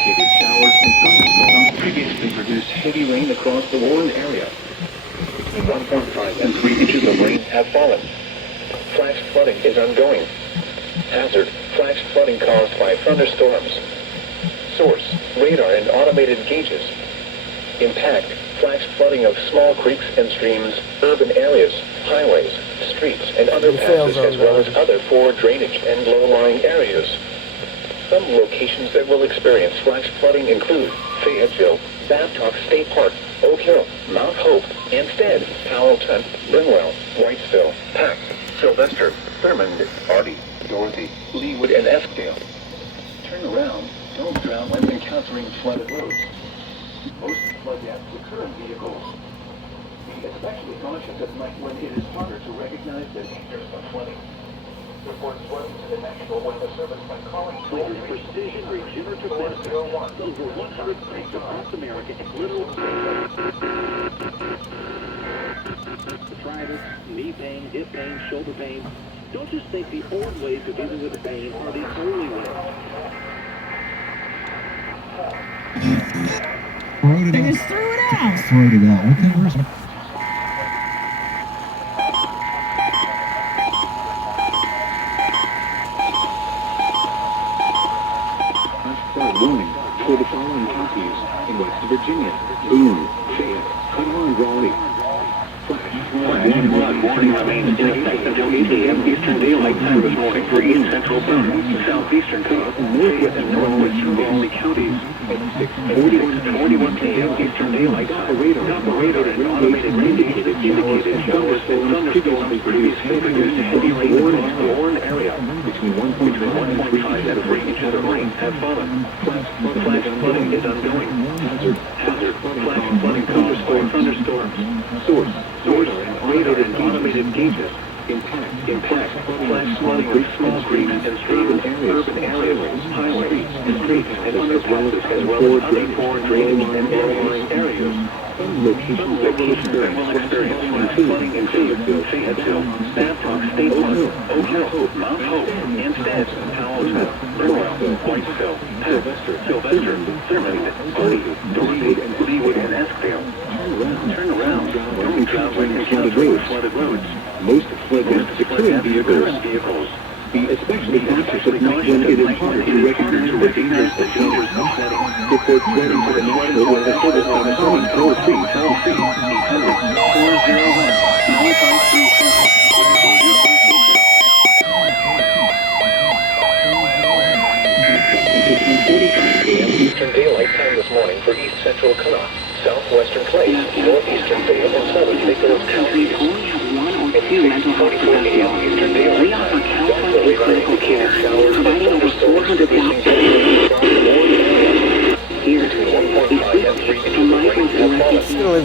indicated showers and thunderstorms previously produced heavy rain across the warned area. 1.5 and 3 inches of rain have fallen. Flash flooding is ongoing. Hazard, flash flooding caused by thunderstorms. Source, radar and automated gauges. Impact, flash flooding of small creeks and streams, urban areas, highways, streets, and underpasses, as well as other poor drainage and low-lying areas. Some locations that will experience flash flooding include Fayetteville, Babcock State Park, Oak Hill, Mount Hope, Anstead, Powellton, Brimwell, Whitesville, Pack, Sylvester, Thurmond, Artie, Dorothy, Leewood, and Eskdale. Turn around. Don't drown when encountering flooded roads. Most flood deaths occur in vehicles. Be especially cautious at night when it is harder to recognize the dangers of flooding. Report flooding to the National Weather Service by calling Precision Regenerative Medicine. Over 100 states across America and little arthritis, knee pain, hip pain, shoulder pain. Don't just think the old ways of dealing with the pain are the only ways. They just threw it out. Threw it out. What kind of person? Warning for the following counties in West Virginia: Boone, Fayette, Cutler, and Raleigh. Warning remains in effect until 8 a.m. Eastern Daylight Time this morning for East Central Boone, Southeastern Coast, Fayette, and Northwestern Raleigh counties. At 6:41 p.m. Eastern Daylight Time, operator and automated indicated showers and thunderstorms previously heavy rain across the warned area. Between 1.1 and 3 inches of rain have fallen. Flash flooding is ongoing. Hazard, flash flooding caused by thunderstorms. Source, radar and automated gauges. Impact, flash flooding of small creeks and streams, urban areas, highways, and streets, and underpasses, as well as other poor drainage and low-lying areas. Some locations that will experience flash flooding include Fayetteville, Babcock State Park, Oak Hill, Mount Hope, Anstead, Powellton, Brimwell, Whitesville, Pack, Sylvester, Thurmond, Artie, Dorothy, Leewood, and Eskdale. Turn around. Don't drown when encountering flooded roads. Most flood deaths occur in vehicles. Be especially cautious at night when it is harder to recognize the dangers of flooding. Report flooding to the National Weather Service by calling toll-free 800-401-9535. Eastern Daylight Time this morning for East Central Connaught, Southwestern Clay, Northeastern Fayette, and Southern Nicholas counties. At 6:44 p.m. Eastern Daylight Time, Delta critical care, providing over 400,000 here between 1.5 and 3 inches of rain have fallen.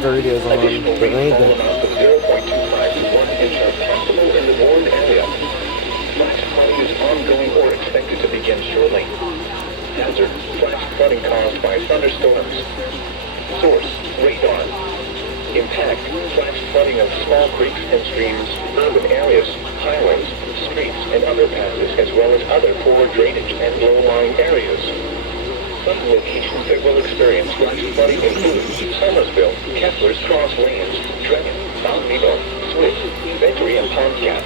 Additional rainfall amounts of 0.25 to 1 inch are possible in the warned area. Flash flooding is ongoing or expected to begin shortly. Hazard, flash flooding caused by thunderstorms. Source, radar. Impact, flash flooding of small creeks and streams, urban areas, highways, streets, and underpasses, as well as other poor drainage and low-lying areas. Some locations that will experience flash flooding include Somersville, Kessler's Cross Lanes, Trenton, Mount Nebo, Swift, Victory, and Pontiac.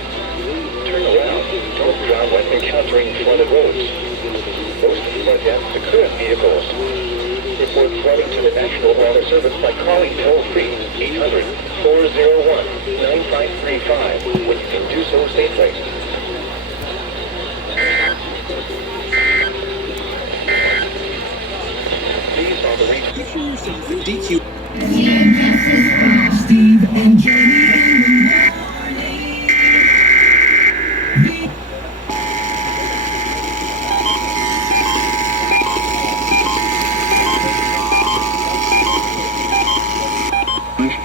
Turn around. Don't drown when encountering flooded roads. Most flood deaths occur in vehicles. Report flooding to the National Weather Service by calling toll-free 800-401-9535 when you can do so safely. These are the regions. Picture yourself in DQ. Steve and Jamie in the morning.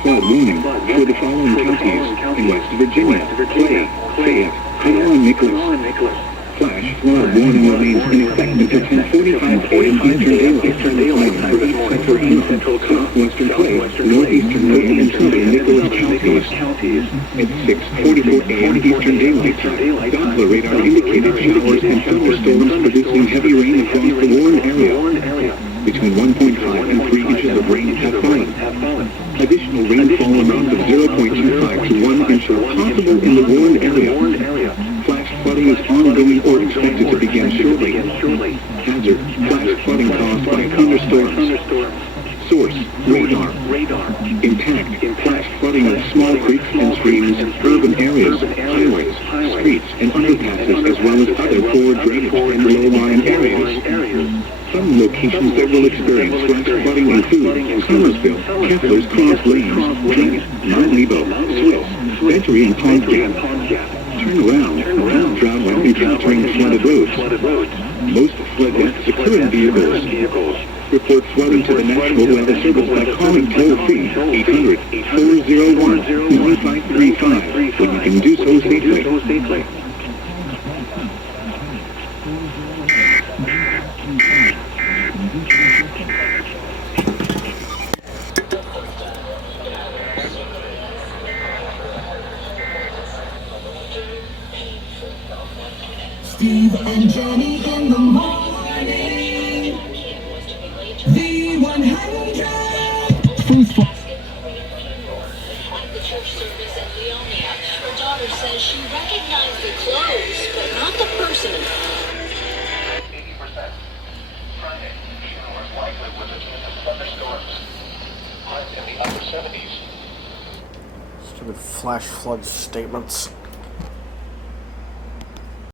Flood warning for the following counties in West Virginia: Clay, Fayette, Cutler, and Nicholas. Flash flood warning remains in effect until 10:45 a.m. Eastern Daylight Time this morning for East Central Southwestern Clay, Northeastern Coast, and Southern Nicholas counties. At 6:44 a.m. Eastern Daylight Time, Doppler radar indicated showers and thunderstorms producing heavy rain across the warned area. flooding caused by thunderstorms. Source, radar. Impact, flash flooding of small creeks and streams, urban areas, highways, streets, and underpasses, as well as other poor drainage and low-lying areas. Some locations that will experience flash flooding include Somersville, Kepler's Cross Lanes, Drake, Mount Nebo, Swiss, Bedgery, and Pond Gap. Turn around, travel and encountering flooded roads. Most flood deaths occur in vehicles. Report flooding to the National Weather Service by calling toll-free 800-401-1535 when you can do so safely. Steve and Jenny in the morning. V100. At the church service at Leonia, her daughter says she recognized the clothes, but not the person. 80%. Friday, showers likely with a chance of thunderstorms. Highs in the upper 70s. Stupid flash flood statements.